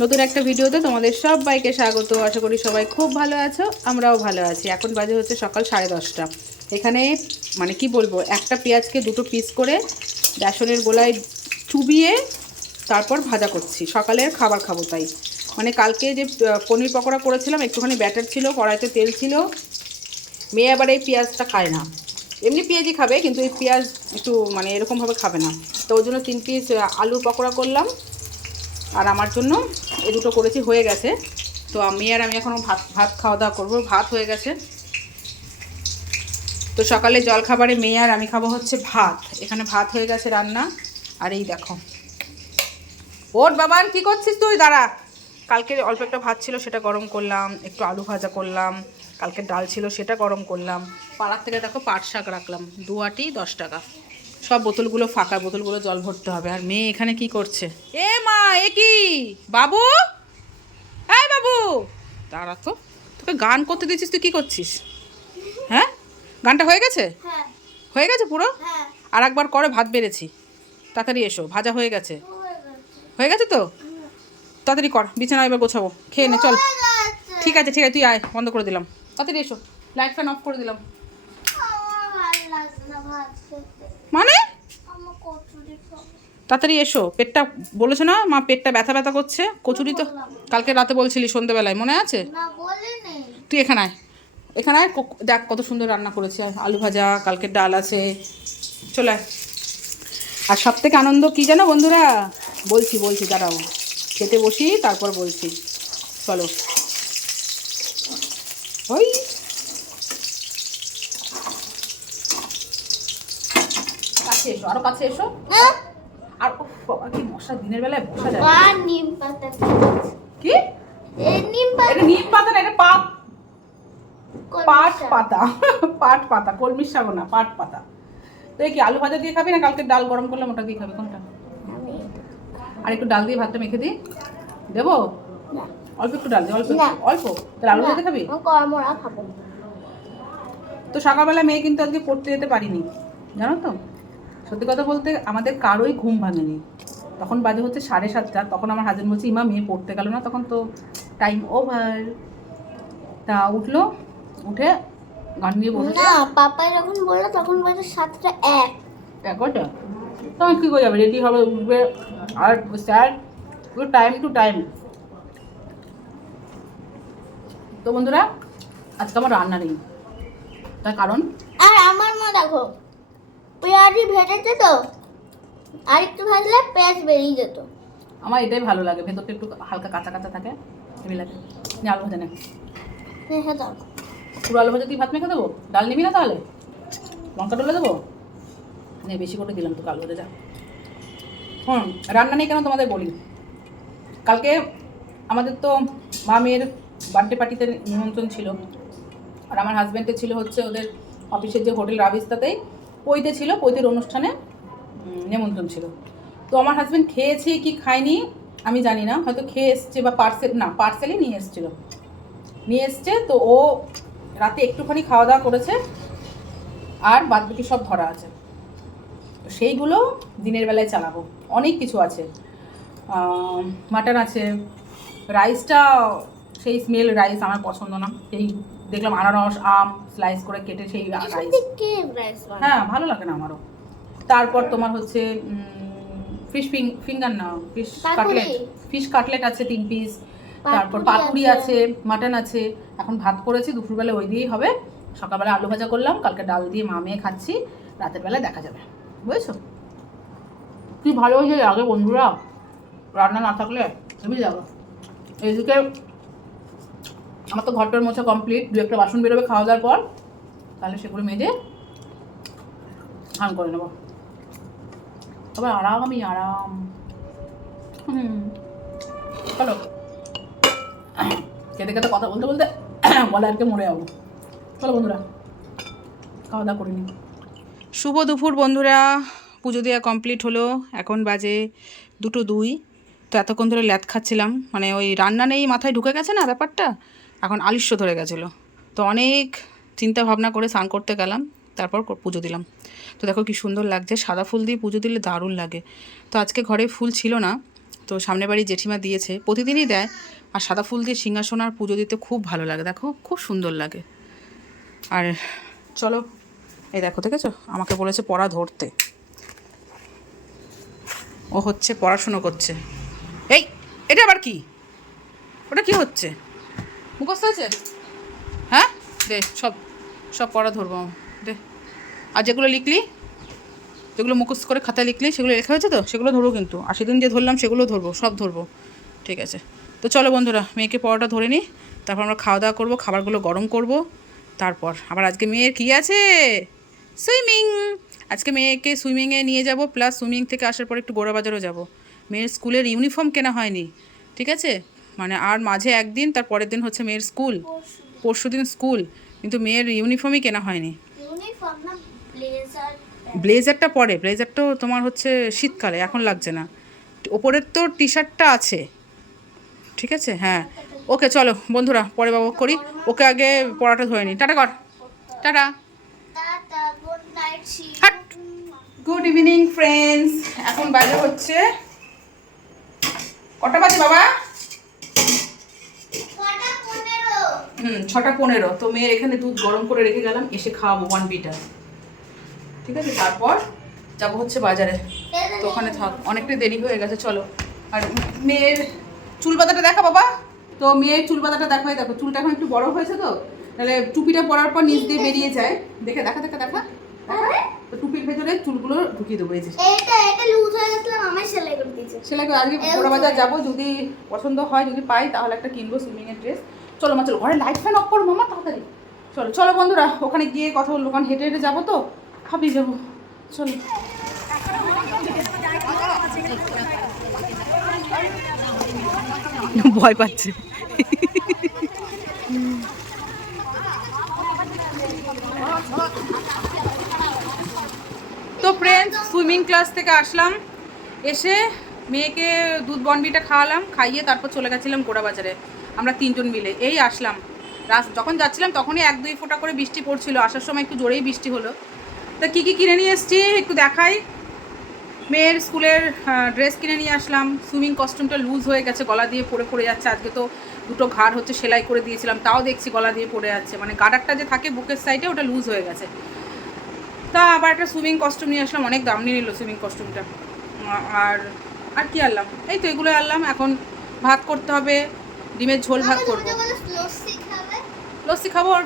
নতুন একটা ভিডিওতে তোমাদের সবাইকে স্বাগত। আশা করি সবাই খুব ভালো আছো, আমরাও ভালো আছি। এখন বাজে হচ্ছে সকাল 10:30। এখানে মানে কি বলবো, একটা পেঁয়াজকে দুটো পিস করে বেসনের গোলায় চুবিয়ে তারপর ভাজা করছি। সকালের খাবার খাবো তাই। মানে কালকে যে পনির পকোড়া করেছিলাম, একটুখানি ব্যাটার ছিল, কড়াইতে তেল ছিল। মেয়ে আবার এই পেঁয়াজটা খায় না, এমনি পেঁয়াজই খাবে, কিন্তু এই পেঁয়াজ একটু মানে এরকমভাবে খাবে না। তো ওই জন্য 3 পিস আলুর পকোড়া করলাম, আর আমার জন্য এই দুটো করেছি, হয়ে গেছে। তো আমি এখনও ভাত খাওয়া দাওয়া করবো। ভাত হয়ে গেছে। তো সকালে জল খাবারে মেয়ে আর আমি খাবো হচ্ছে ভাত। এখানে ভাত হয়ে গেছে রান্না। আর এই দেখো, ওর বাবান কি করছিস তুই? দাঁড়া। কালকে অল্প একটা ভাত ছিল, সেটা গরম করলাম, একটু আলু ভাজা করলাম, কালকে ডাল ছিল সেটা গরম করলাম। পাড়ার থেকে দেখো পাট শাক রাখলাম, 2 আটি 10 টাকা। সব বোতলগুলো ফাঁকা, বোতলগুলো জল ভরতে হবে। আর মেয়ে এখানে কি করছে? এ মা, এ কি বাবু? এই বাবু দাঁড়া তো, তোকে গান করতে দিয়েছিস, তুই কি করছিস? হ্যাঁ, গানটা হয়ে গেছে? হয়ে গেছে পুরো? আর একবার করে, ভাত বেড়েছি। তাড়াতাড়ি এসো, ভাজা হয়ে গেছে। হয়ে গেছে তো? তাড়াতাড়ি কর, বিছানা এবার গোছাবো। খেয়ে নে, চল। ঠিক আছে ঠিক আছে, তুই আয়, বন্ধ করে দিলাম। তাড়াতাড়ি এসো, লাইট ফ্যান অফ করে দিলাম। মানে তাড়াতাড়ি এসো, পেটটা বলেছো না মা, পেটটা ব্যথা ব্যথা করছে। কচুরি তো কালকে রাতে বলছিলি, সন্ধ্যেবেলায়, মনে আছে? তুই এখানে আয়, এখানে আয়। দেখ কত সুন্দর রান্না করেছে, আলু ভাজা, কালকের ডাল আছে। চলে আয়। আর সব থেকে আনন্দ কী জানো বন্ধুরা? বলছি দাঁড়াও, খেতে বসি তারপর বলছি। চলো, ওই কাছে এসো, আরো কাছে এসো। আর উফ বাবা, কি মশা, দিনের বেলায় বসা যায় না। নিম পাতা কি? নিম পাতা? এটা নিম পাতা না, এটা পাট পাতা। পাট পাতা, কলমির শাক না, পাট পাতা। তো এই কি আলু ভাজা দিয়ে খাবি, না কালকে ডাল গরম করলাম ওটা দিয়ে খাবি, কোনটা? আর একটু ডাল দিয়ে ভাতটা মেখে দিই, দেবো? অল্প একটু ডাল দিয়ে, অল্প অল্প। তাহলে আলু ভাজা খাবি? খাবো। তো সকালবেলা মেয়ে কিন্তু আজকে পড়তে যেতে পারিনি, জানো তো। সত্যি কথা বলতে আমাদের কারোই ঘুম ভাঙেনি। তখন বাজে হচ্ছে 7:30। তখন আমার হাজবেন্ড বলছে, ইমা মেয়ে পড়তে গেল না, তখন তো টাইম ওভার। তা উঠলো, উঠে গান নিয়ে বসে। না, পাপা যখন বললো তখন বাজে 7:01। দেখোটা, তখন কী করে যাবে, রেডি হবে, উঠবে। আর স্যার পুরো টাইম টু টাইম। তো বন্ধুরা, আজকে আমার রান্না নেই, তার কারণ আর আমার মা দেখো, পেঁয়াজি ভেজেছে তো, আর একটু ভাজলে পেঁয়াজ বেরিয়ে যেত। আমার এটাই ভালো লাগে, ভেতরটা একটু হালকা কাঁচা কাঁচা থাকে, হেভি লাগে। নিয়ে আলু ভাজা নে, রেখে দাও। পুরো আলু ভাজা দিয়ে ভাত মেখে দেবো। ডাল নিবি না তাহলে? লঙ্কা ডলে দেবো? নে, বেশি করে দিলাম তোকে আলু ভাজা, যা। রান্না নেই কেন তোমাদের বলি। কালকে আমাদের তো মা মেয়ের বার্থডে পার্টিতে নিমন্ত্রণ ছিল। আর আমার হাজব্যান্ডের ছিল হচ্ছে ওদের অফিসের যে হোটেল রাবিস্তাতেই পৈতে ছিল, পৈতের অনুষ্ঠানে নিমন্ত্রণ ছিল। তো আমার হাজব্যান্ড খেয়েছে কি খায়নি আমি জানি না, হয়তো খেয়ে এসছে বা পার্সেলই নিয়ে এসছে। তো ও রাতে একটুখানি খাওয়া দাওয়া করেছে, আর বাদবাকি সব ধরা আছে। সেইগুলো দিনের বেলায় চালাবো। অনেক কিছু আছে, মাটন আছে, রাইসটা সেই স্মেল রাইস আমার পছন্দ না। সেই দেখলাম আনারস আম স্লাইস করে কেটে সেই রাইস, হ্যাঁ ভালো লাগে না আমারও। তারপর তোমার হচ্ছে ফিঙ্গার না, ফিশ কাটলেট আছে 3 পিস। তারপর পাতুরি আছে, মাটন আছে। এখন ভাত করেছি, দুপুরবেলা ওই দিয়েই হবে। সকালবেলা আলু ভাজা করলাম, কালকে ডাল দিয়ে মা মেয়ে খাচ্ছি। রাতের বেলায় দেখা যাবে, বুঝেছো? কি ভালো হয়ে যায় আগে বন্ধুরা, রান্না না থাকলে তুমি যাবো। এইদিকে আমার তো ঘরটার মোছা কমপ্লিট, 2-1টা বাসন বেরোবে খাওয়া দাওয়ার পর, তাহলে সেগুলো মেজে স্নান করে নেবো। তবে আরাম। চলো, খেতে খেতে কথা বলতে বলতে বলে আর কে মরে যাবো। চলো বন্ধুরা, খাওয়া দাওয়া করিনি। শুভ দুপুর বন্ধুরা, পুজো দেওয়া কমপ্লিট হলো। এখন বাজে 2:02। তো এতক্ষণ ধরে ল্যাদ খাচ্ছিলাম, মানে ওই রান্না নেই মাথায় ঢুকে গেছে না ব্যাপারটা, এখন আলিস্য ধরে গেছিলো। তো অনেক চিন্তা ভাবনা করে স্নান করতে গেলাম, তারপর পুজো দিলাম। তো দেখো কি সুন্দর লাগছে, সাদা ফুল দিয়ে পুজো দিলে দারুণ লাগে। তো আজকে ঘরে ফুল ছিল না, তো সামনে বাড়ি জেঠিমা দিয়েছে, প্রতিদিনই দেয়। আর সাদা ফুল দিয়ে সিংহাসন আর পুজো দিতে খুব ভালো লাগে, দেখো খুব সুন্দর লাগে। আর চলো, এই দেখো দেখেছো, আমাকে বলেছে পড়া ধরতে, ও হচ্ছে পড়াশুনো করছে। এই এটা আবার কি, ওটা কি হচ্ছে, মুখস্থ হয়েছে? হ্যাঁ দে, সব সব পড়া ধরবো দে। আর যেগুলো লিখলি, যেগুলো মুখস্থ করে খাতায় লিখলি, সেগুলো লেখা হয়েছে তো, সেগুলো ধরবো কিন্তু। আর সেদিন যে ধরলাম সেগুলো ধরবো, সব ধরবো, ঠিক আছে? তো চলো বন্ধুরা, মেয়েকে পড়াটা ধরে নিই, তারপর আমরা খাওয়া দাওয়া করবো, খাবারগুলো গরম করব। তারপর আবার আজকে মেয়ের কী আছে, সুইমিং। আজকে মেয়েকে সুইমিংয়ে নিয়ে যাব, প্লাস সুইমিং থেকে আসার পর একটু গোড়াবাজারও যাব। মেয়ের স্কুলের ইউনিফর্ম কেনা হয়নি, ঠিক আছে? মানে আর মাঝে একদিন, তার পরের দিন হচ্ছে মেয়ের স্কুল, পরশুদিন স্কুল, কিন্তু মেয়ের ইউনিফর্মই কেনা হয়নি। ব্লেজারটা পরে, ব্লেজারটাও তোমার হচ্ছে শীতকালে, এখন লাগছে না। ওপরের তো টি শার্টটা আছে, ঠিক আছে? হ্যাঁ, ওকে চলো বন্ধুরা, পরে বাবু করি, ওকে আগে পড়াটা ধরে নিই। টাটা কর, টাটা। গুড ইভিনিং ফ্রেন্ডস, এখন বাজে হচ্ছে কটা বাজে বাবা? 6:15। তো মেয়ের এখানে দুধ গরম করে রেখে গেলাম, এসে খাওয়াবো 1 বিটার, ঠিক আছে? তারপর যাবো হচ্ছে বাজারে, তো ওখানে থাক, অনেকটাই দেরি হয়ে গেছে। চলো, আর মেয়ের চুল বাঁধাটা দেখা বাবা। তো মেয়ের চুল বাঁধাটা দেখাই, দেখো চুলটা এখন একটু বড় হয়েছে, তো তাহলে টুপিটা পরার পর নিচ দিয়ে বেরিয়ে যায়, দেখে দেখা দেখা দেখা তো টুপির ভেতরে চুলগুলো ঢুকিয়ে দেবো। এই যে এটা লুজ হয়ে গেছিল, আমি সেলাই করে দিয়েছি। সেলাই করে আজকে বড় বাজার যাবো, যদি পছন্দ হয়, যদি পাই তাহলে একটা কিনবো সুইমিং এর ড্রেস। চলো মা, চলো ঘরে লাইট ফ্যান অফ করো মামা, তাড়াতাড়ি চলো। চলো বন্ধুরা, ওখানে গিয়ে কথা বলবো, কারণ হেঁটে হেঁটে যাবো তো, হাঁপিয়ে যাবো। চলো। ভয় পাচ্ছে। তো ফ্রেন্ডস, সুইমিং ক্লাস থেকে আসলাম, এসে মেয়েকে দুধ বনবিটা খাওয়ালাম, খাইয়ে তারপর চলে গেছিলাম গোড়া বাজারে। আমরা 3 জন মিলে এই আসলাম। যখন যাচ্ছিলাম তখনই 1-2 ফোঁটা করে বৃষ্টি পড়ছিল, আসার সময় একটু জোরেই বৃষ্টি হলো। তা কী কী কিনে নিয়ে এসেছি একটু দেখাই। মেয়ের স্কুলের ড্রেস কিনে নিয়ে আসলাম। সুইমিং কস্টিউমটা লুজ হয়ে গেছে, গলা দিয়ে পড়ে যাচ্ছে। আজকে তো 2টো ঘাড় হচ্ছে সেলাই করে দিয়েছিলাম, তাও দেখছি গলা দিয়ে পড়ে যাচ্ছে, মানে গার্ডারটা যে থাকে বুকের সাইডে, ওটা লুজ হয়ে গেছে। তা আবার একটা সুইমিং কস্টিউম নিয়ে আসলাম, অনেক দাম নিয়ে নিল সুইমিং কস্টিউমটা। আর আর কি আনলাম, এই তো এগুলো আনলাম। এখন ভাত করতে হবে, ডিমের ঝোল ভাত করবো, লস্যি খাবো। আর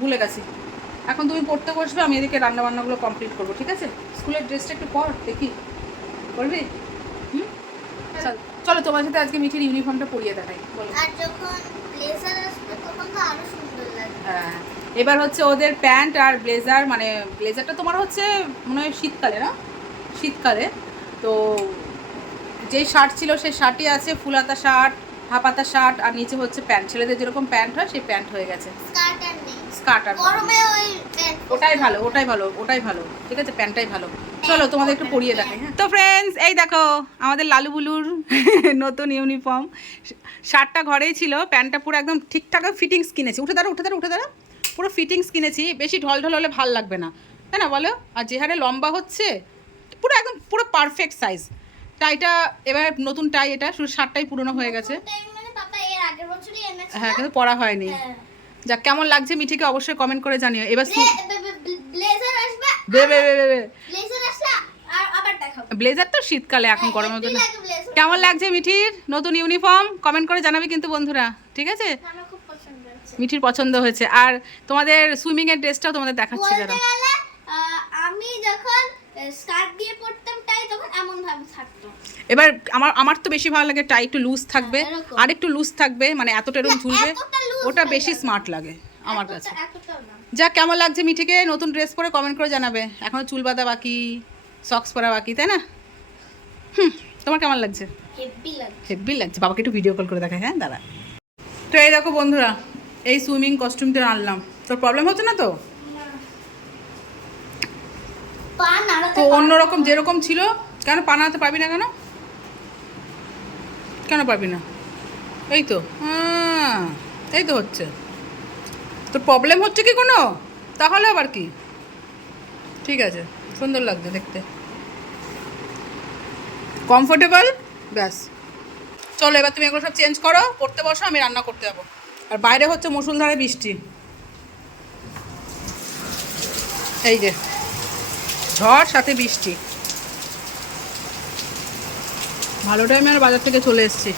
ভুলে গেছি, এখন তুমি পড়তে বসবে, আমি এদিকে রান্নাবান্নাগুলো কমপ্লিট করবো, ঠিক আছে? স্কুলের ড্রেসটা একটু পর দেখি, করবি? চলো তোমার সাথে আজকে মিঠির ইউনিফর্মটা পরিয়ে দেখাই, বলো। আর যখন ব্লেজার আসবে তখন তো আরো সুন্দর লাগবে। হ্যাঁ, এবার হচ্ছে ওদের প্যান্ট আর ব্লেজার, মানে ব্লেজারটা তোমার হচ্ছে মনে হয় শীতকালে, না শীতকালে। তো যেই শার্ট ছিল সেই শার্টই আছে, ফুল হাতা শার্ট, হাফ হাতা শার্ট, আর নিচে হচ্ছে প্যান্ট, ছেলেদের যেরকম প্যান্ট হয় সেই প্যান্ট হয়ে গেছে। স্কার্ট আর গরমে ওই প্যান্ট, ওটাই ভালো, ওটাই ভালো, ওটাই ভালো, ঠিক আছে? প্যান্টটাই ভালো। চলো তোমাদের একটু পরিয়ে দেখাই। হ্যাঁ, তো ফ্রেন্ডস, এই দেখো আমাদের লালু বুলুর নতুন ইউনিফর্ম। শার্টটা ঘরেই ছিল, প্যান্টটা পুরো একদম ঠিকঠাক ফিটিংস কিনেছি। উঠে দাঁড়া, উঠে দাঁড়া, উঠে দাঁড়া, পুরো ফিটিংস কিনেছি। বেশি ঢল ঢল হলে ভাল লাগবে না, তাই না বলো? আর যে হারে লম্বা হচ্ছে, পুরো একদম পুরো পারফেক্ট সাইজ। টাইটা এবার নতুন টাই, এটা শুধু শার্টটাই পুরনো হয়ে গেছে। মানে পাপা এর আগের বছরই এনেছে। হ্যাঁ, কিন্তু পরা হয়নি। যাক, কেমন লাগছে মিঠিকে অবশ্যই কমেন্ট করে জানিও। এবার ব্লেজার আসবে, ব্লেজার আসলে আর আবার দেখাবো। ব্লেজার তো শীতকালে, এখন গরমের জন্য। কেমন লাগছে মিঠির নতুন ইউনিফর্ম কমেন্ট করে জানাবে কিন্তু বন্ধুরা, ঠিক আছে? আমার খুব পছন্দ হয়েছে, মিঠির পছন্দ হয়েছে। আর তোমাদের সুইমিং এর ড্রেসটাও তোমাদের দেখাচ্ছি দাঁড়া। আমি যখন স্কার্ট দিয়ে পরতাম টাই, তখন এমন ভাবে থাকতো। এবার আমার তো বেশি ভালো লাগে টাই একটু লুজ থাকবে, আর একটু লুজ থাকবে, মানে এতটা এরকম ঝুলবে, ওটা বেশি স্মার্ট লাগে আমার কাছে। যা, কেমন লাগছে মিঠিকে নতুন ড্রেস পরে কমেন্ট করে জানাবে। এখনো চুল বাঁধা বাকি, সক্স পরা বাকি, তাই না? তোমার কেমন লাগছে? হেভি লাগছে। বাবাকে একটু ভিডিও কল করে দেখায়। হ্যাঁ দাঁড়া। তো এই দেখো বন্ধুরা, এই সুইমিং কস্টিউমটা আনলাম। তোর প্রবলেম হচ্ছে না তো? তো অন্যরকম যেরকম ছিল, কেন পা নাড়াতে পারবি না? কেন কেন পারবি না? এই তো, এই তো হচ্ছে। তোর প্রবলেম হচ্ছে কি কোনো? তাহলে আবার কি, ঠিক আছে, সুন্দর লাগছে দেখতে, কমফোর্টেবল, ব্যাস চলো এবার তুমি এগুলো সব চেঞ্জ করো, পড়তে বসো, আমি রান্না করতে যাবো। আর বাইরে হচ্ছে মুষলধারে বৃষ্টি, এই যে ঝড় সাথে বৃষ্টি। ভালো টাইমে আর বাজার থেকে চলে এসেছি।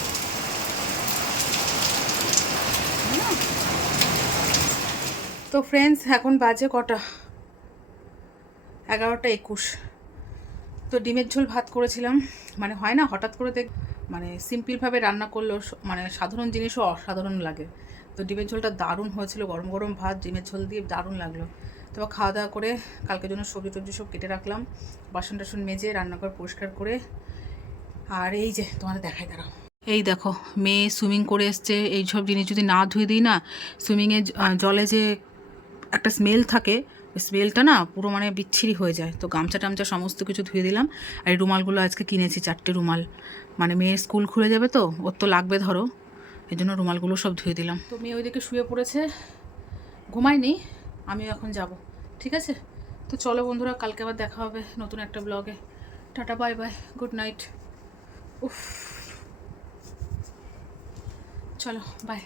তো ফ্রেন্ডস এখন বাজে কটা, 11:21। তো ডিমের ঝোল ভাত করেছিলাম, মানে হয় না হঠাৎ করে মানে সিম্পলভাবে রান্না করলেও মানে সাধারণ জিনিসও অসাধারণ লাগে। তো ডিমের ঝোলটা দারুণ হয়েছিল, গরম গরম ভাত ডিমের ঝোল দিয়ে দারুণ লাগলো। তো খাওয়া দাওয়া করে কালকের জন্য সবজি টবজি সব কেটে রাখলাম, বাসন টাসন মেজে রান্নাঘর পরিষ্কার করে। আর এই যে তোমাদের দেখাই, দাঁড়াও, এই দেখো মেয়ে সুইমিং করে এসছে। এই সব জিনিস যদি না ধুয়ে দিই না, সুইমিংয়ে জলে যে একটা স্মেল থাকে, ওই স্মেলটা না পুরো মানে বিচ্ছিরি হয়ে যায়। তো গামছা টামছা সমস্ত কিছু ধুয়ে দিলাম। আর এই রুমালগুলো আজকে কিনেছি, 4টে রুমাল, মানে মেয়ের স্কুল খুলে যাবে তো, ওর তো লাগবে ধরো, এই জন্য রুমালগুলো সব ধুয়ে দিলাম। তো মেয়ে ওইদিকে শুয়ে পড়েছে, ঘুমায়নি, আমিও এখন যাব। ঠিক আছে, তো চলো বন্ধুরা, কালকে আবার দেখা হবে নতুন একটা ব্লগে। Tata, bye bye, good night. উফ, চলো বাই।